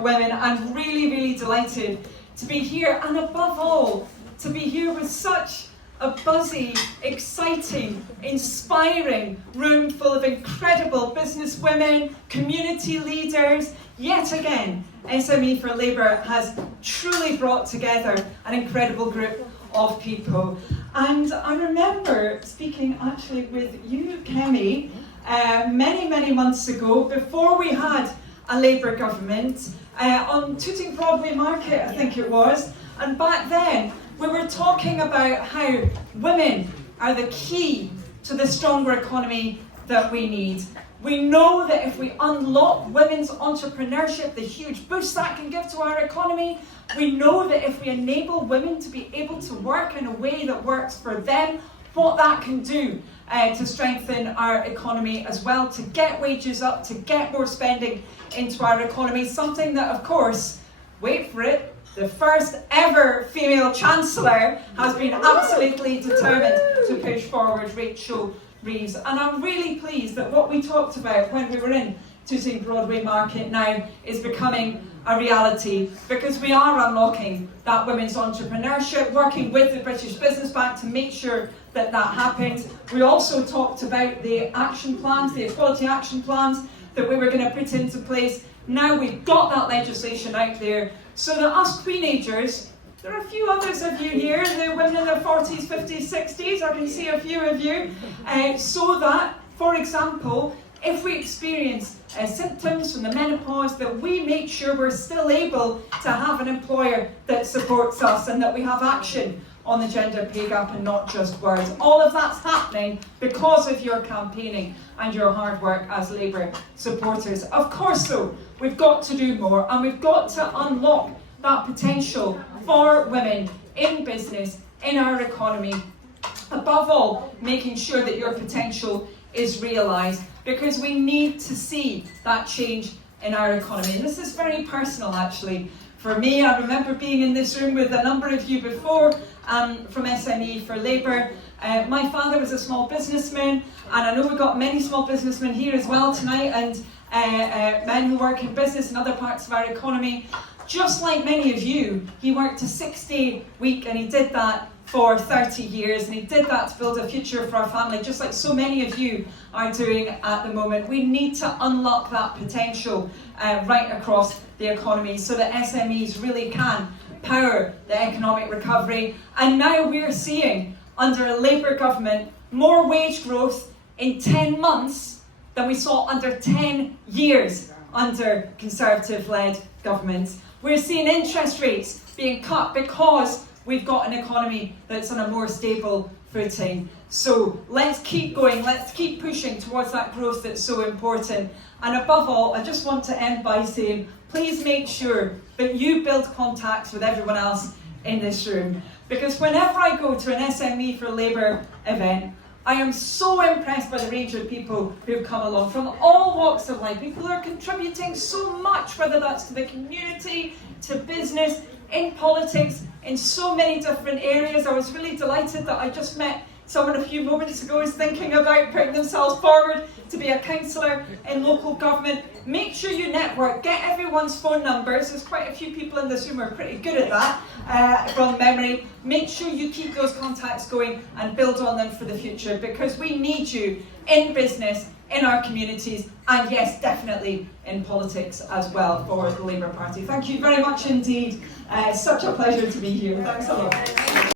for women. I'm really, really delighted to be here, and above all, to be here with such a buzzy, exciting, inspiring room full of incredible businesswomen, community leaders. Yet again, SME for Labour has truly brought together an incredible group of people. And I remember speaking actually with you, Kemi, many, many months ago, before we had a Labour government, on Tooting Broadway Market, I think it was. And back then, we were talking about how women are the key to the stronger economy that we need. We know that if we unlock women's entrepreneurship, the huge boost that can give to our economy, we know that if we enable women to be able to work in a way that works for them, what that can do to strengthen our economy as well, to get wages up, to get more spending into our economy, something that, of course, wait for it, the first ever female Chancellor has been absolutely determined to push forward, Rachel Reeves. And I'm really pleased that what we talked about when we were in Tooting Broadway Market now is becoming a reality, because we are unlocking that women's entrepreneurship, working with the British Business Bank to make sure that that happens. We also talked about the action plans, the equality action plans that we were going to put into place. Now we've got that legislation out there, so that us Queenagers, there are a few others of you here, the women in their 40s, 50s, 60s, I can see a few of you, so that, for example, if we experience symptoms from the menopause, that we make sure we're still able to have an employer that supports us and that we have action on the gender pay gap and not just words. All of that's happening because of your campaigning and your hard work as Labour supporters. Of course though, we've got to do more, and we've got to unlock that potential for women in business, in our economy. Above all, making sure that your potential is realised, because we need to see that change in our economy. And this is very personal actually. For me, I remember being in this room with a number of you before from SME for Labour. My father was a small businessman, and I know we've got many small businessmen here as well tonight, and men who work in business in other parts of our economy. Just like many of you, he worked a 6-day week, and he did that for 30 years, and he did that to build a future for our family, just like so many of you are doing at the moment. We need to unlock that potential right across the economy so that SMEs really can power the economic recovery. And now we're seeing, under a Labour government, more wage growth in 10 months than we saw under 10 years under Conservative-led governments. We're seeing interest rates being cut because we've got an economy that's on a more stable footing. So let's keep going, let's keep pushing towards that growth that's so important. And above all, I just want to end by saying, please make sure that you build contacts with everyone else in this room. Because whenever I go to an SME for Labour event, I am so impressed by the range of people who've come along from all walks of life. People are contributing so much, whether that's to the community, to business, in politics, in so many different areas. I was really delighted that I just met someone a few moments ago who's thinking about putting themselves forward to be a councillor in local government. Make sure you network, get everyone's phone numbers. There's quite a few people in this room who are pretty good at that from memory. Make sure you keep those contacts going and build on them for the future, because we need you in business, in our communities, and yes, definitely in politics as well for the Labour Party. Thank you very much indeed. Such a pleasure to be here. Thanks a lot.